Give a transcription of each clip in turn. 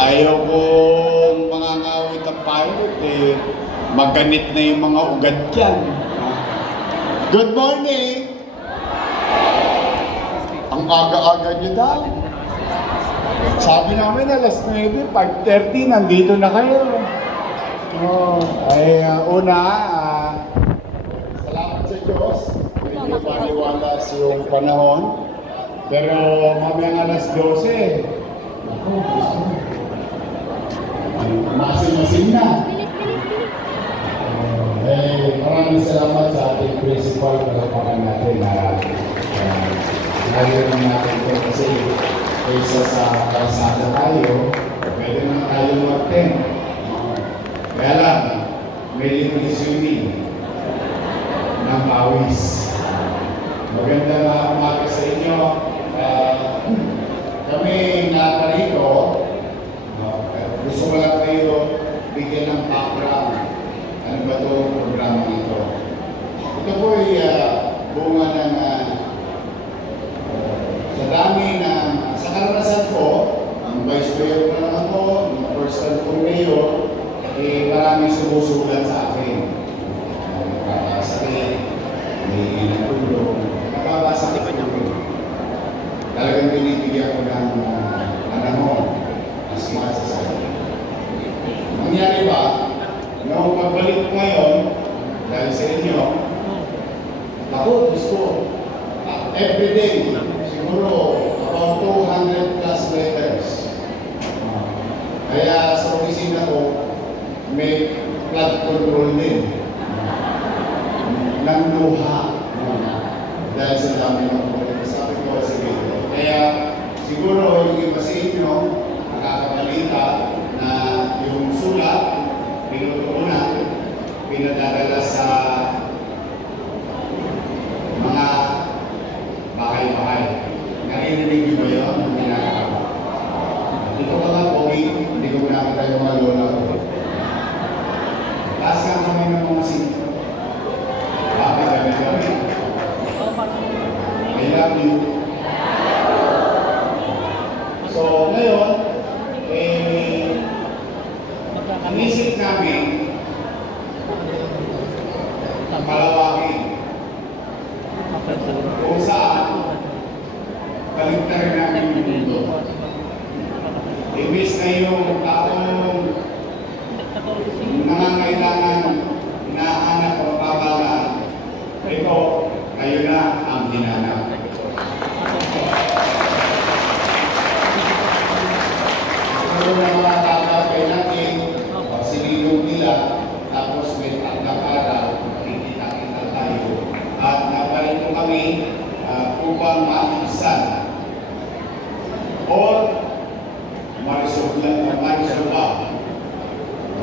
Ayaw kong mga ngawit ang pilot eh. Maganit na yung mga ugat dyan. Good morning! Ang aga-aga nyo daw. Sabi namin alas 9, 5:30, nandito na kayo. Salamat sa Diyos. Medyo paliwalas yung panahon. Pero mamayang alas 12, masin-masin na. Maraming salamat sa ating principal para pakan natin na natin ito kasi isa sa kalsada tayo, pwede naman tayo mag-10. Kaya lang, may libre swimming ng pawis. Maganda na umaga sa inyo. Kami naparito, gusto ko lang kayo bigyan ng background. Ano ba itong programa ito? Ito po ay bunga ng sa dami ng sa karanasan ko, ang vice mayor pa lang ako, yung first time ko mayor, maraming sumusulat sa akin. Nakakasakit, may natulog, nakabasa ko talagang binibigyan ko ng panahon as much as I can. Nangyari ba, noong pagbalik ko ngayon, dahil sa inyo, ako gusto, everyday, siguro about 200 plus letters. Kaya sa opisina ko, may flood control din ng luha. Dahil sa dami ng sabi ko sa video. Kaya siguro yung iba sa inyo, nakakabalita na yung sulat, pinutuunan, pinadadala sa mga bahay-bahay. Narinig niyo ba yun? Ang ginagawa. Dito ka nga, Pogi, hindi ko nakita yung mga lola ko. Taas nga kami ng mga sinto. Bakit kami? I love you. So, ngayon, inisip namin palawakin kung saan kaligtarin namin yung mundo. Imbis na yung taong nangangailangan na anak o pamahalaan, ito, kayo na ang dinanap. Ito na mga tatapay natin, sililong nila, tapos may pagkakara, kikita-kita tayo. At naparito kami upang maalisan or marisolba.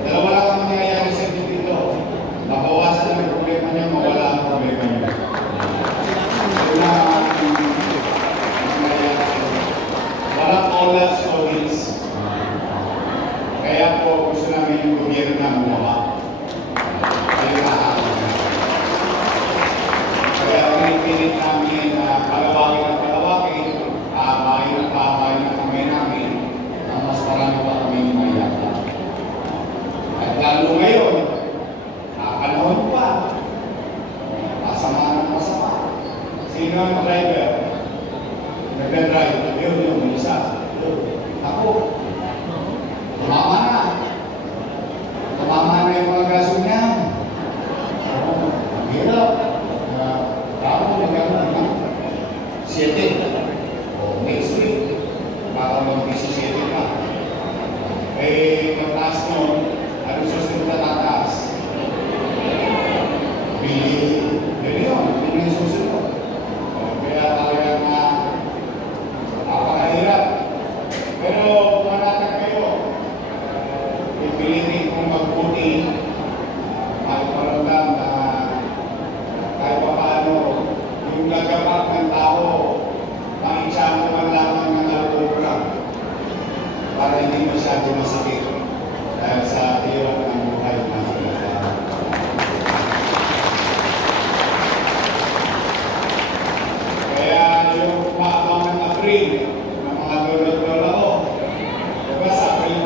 Dalawa lang ang mangyayari sa dito. Mabawasan ang problema niya, mawala ang problema niya. Walang all stories. Kaya po gusto namin yung gobyerno na gumawa. Kaya pinipilit namin palawakin at palawakin, pahabayin na kamay namin, ang mas marami pa kami mayaka. At lalo ngayon, panahon pa, masama ng masama. Sino ang driver? Nagda-drive, yun yung isa. Ako. Tumama na. Tumama na yung mga gasol niya. Ang hirap. Parang maganda na. 7. O, next week. Baka mag-17 pa. Mataas nun, ano susunod na tataas? Bili yun. Bili yung susunod. Kaya talaga na napakahirap. Pero manatag kayo. Ipilitin kong magbuti. Kahit paramdam na kahit pa paano yung nagapak ng tao, makitsama man lamang ng alpura para hindi masyado masakit dahil sa hirap ng buhay na kaya yung umaabang ng April, ng mga lolo-lola ko, diba sa April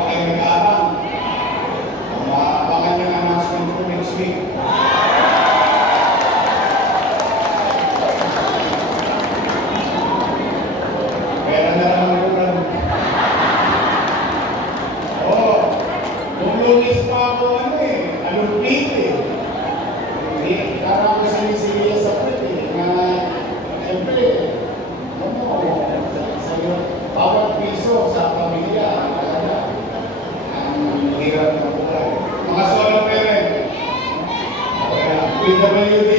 pulis pa ako ano eh, alupit eh. Hindi, parang ako sinisiliya sa pwede na siyempre, sa'yo, bawat piso sa pamilya, ang hirap na buhay. Mga solo parent, PWD,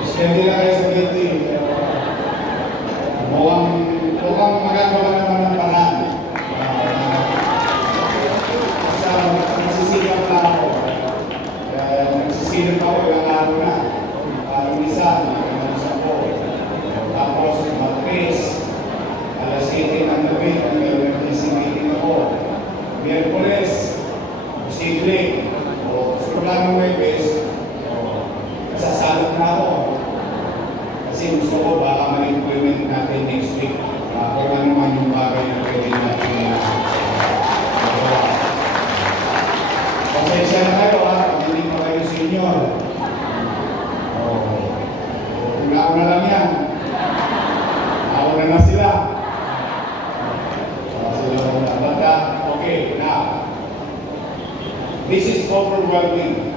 steady na kayo sa GD. Mukhang magagawa naman ng paraan. Nagsisilip na ako. Nagsisilip ako ilang araw na. Parang isa, nagkamusap ko. Tapos, mag-face. Alas 18 ng gabi, hanggang emergency meeting ako. Miyerkules, posible. Gusto lang ng Webes, nasasalot na ako. Kasi gusto ko baka ma-implement natin next week. Kung ano man yung bagay na pwede natin na pasensya na kayo pag hindi pa kayo senior. Ako na lang yan. Ako na sila. Okay, now. This is overwhelming.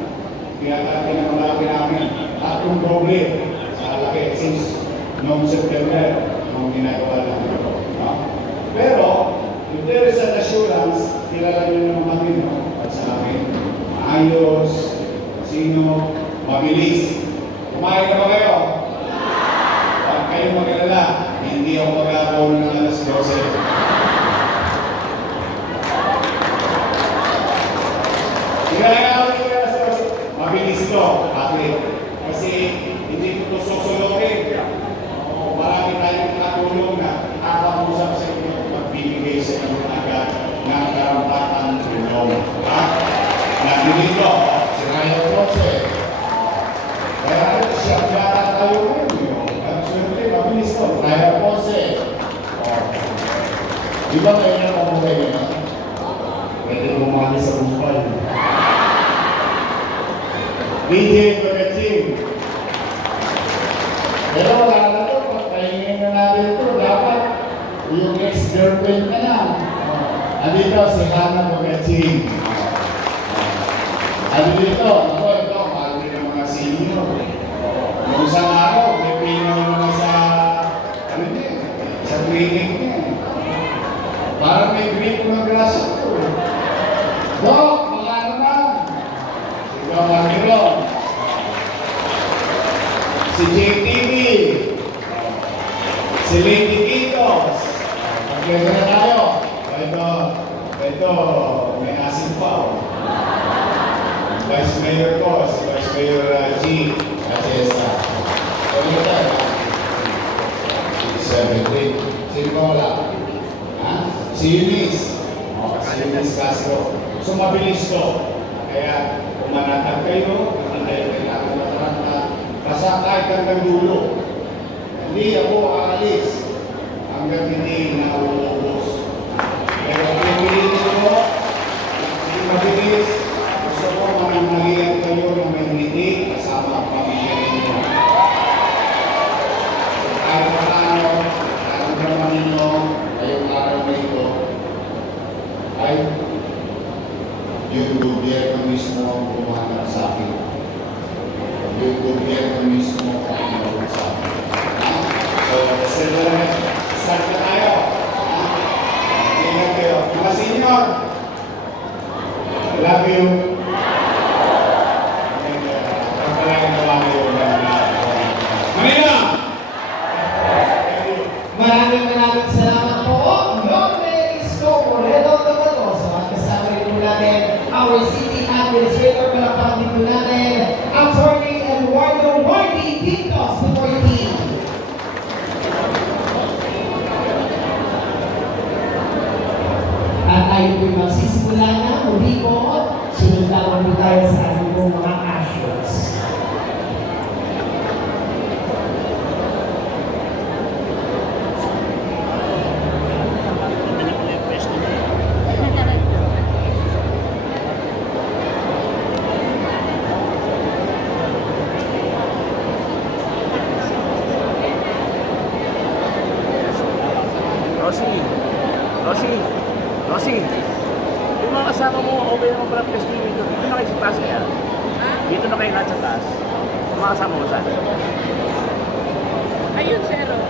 Kaya pinakamalaki namin. Tatlong problem sa laki since noong September, noong ginagawa namin ito. No? Pero, if there is an assurance, kilala nyo naman kami, no? At sa amin, ayos, sino, mabilis. Kumain na ba kayo? Huwag kayong mag-alala, hindi ako mag-aapaw ng alas 12. Mabilis to, bakit? Kasi hindi ko ito sosolokin. Marami tayong katulong na nakakausap sa inyo at magbibigay sa inyo agad ng karampatan tulong. Nandito ito, si Ryan Ponce. Kaya siya kaya tayo ngayon. At siyempre, mabilis to, Ryan Ponce. Di ba kayo na mabuhay nyo? Pwede bumali sa buhay. DJ Pagaching. Pero wala na ito, pagpahingin na natin ito, dapat yung ex-girlfriend ka na. Andito si Hannah Pagaching. Andito, ako ito, mahal din ng mga senior. Yung isang araw, may pinaw naman sa, ano niya, sa training niya. Parang may grip na grasya ito. Dok, baka naman. Ikaw Marmiro. Si JTV. Si Lady Kitos. Pag-ganda na tayo. Ito, may asin pa. Vice Mayor ko, si Vice Mayor G. Atesa. Ano ba tayo? Si 17. Sino ba wala? Ha? Si Eunice. Si Eunice Castro. So mabilis to. Kaya kung manatag kayo, hindi kailangan mataranta. Basta kahit hanggang dulo. Hindi ako aalis hanggang hindi nauubos. Pero piliin ko, hindi mabilis. Gusto ko mananalian kayo ng may hindi kasama ang pamilya ninyo. Kahit paano, naramdaman ninyo ngayong araw na ito, ay yung gobyerno mismo ang bumanat sa akin. Yung gobyerno mismo ang bumanat sa akin. So, start na tayo. Ingat kayo. Mga senior, love you. Pagpalain na lang kayo. Manila! Maraming salamat po. Your name is Redondo Matoso. At kasama rin po natin our city administrator, palapang din po natin, Attorney Eduardo Wardy Pintos, the 14. At tayo po'y magsisimula na, muli po, sunod lang po tayo sa ating pong mga actions. Rossi. Yung mga kasama mo, okay naman pala testimony dito. Dito na kayo sa taas kaya. Dito na kayo lahat sa taas. Yung mga kasama mo saan? Ayun, sir.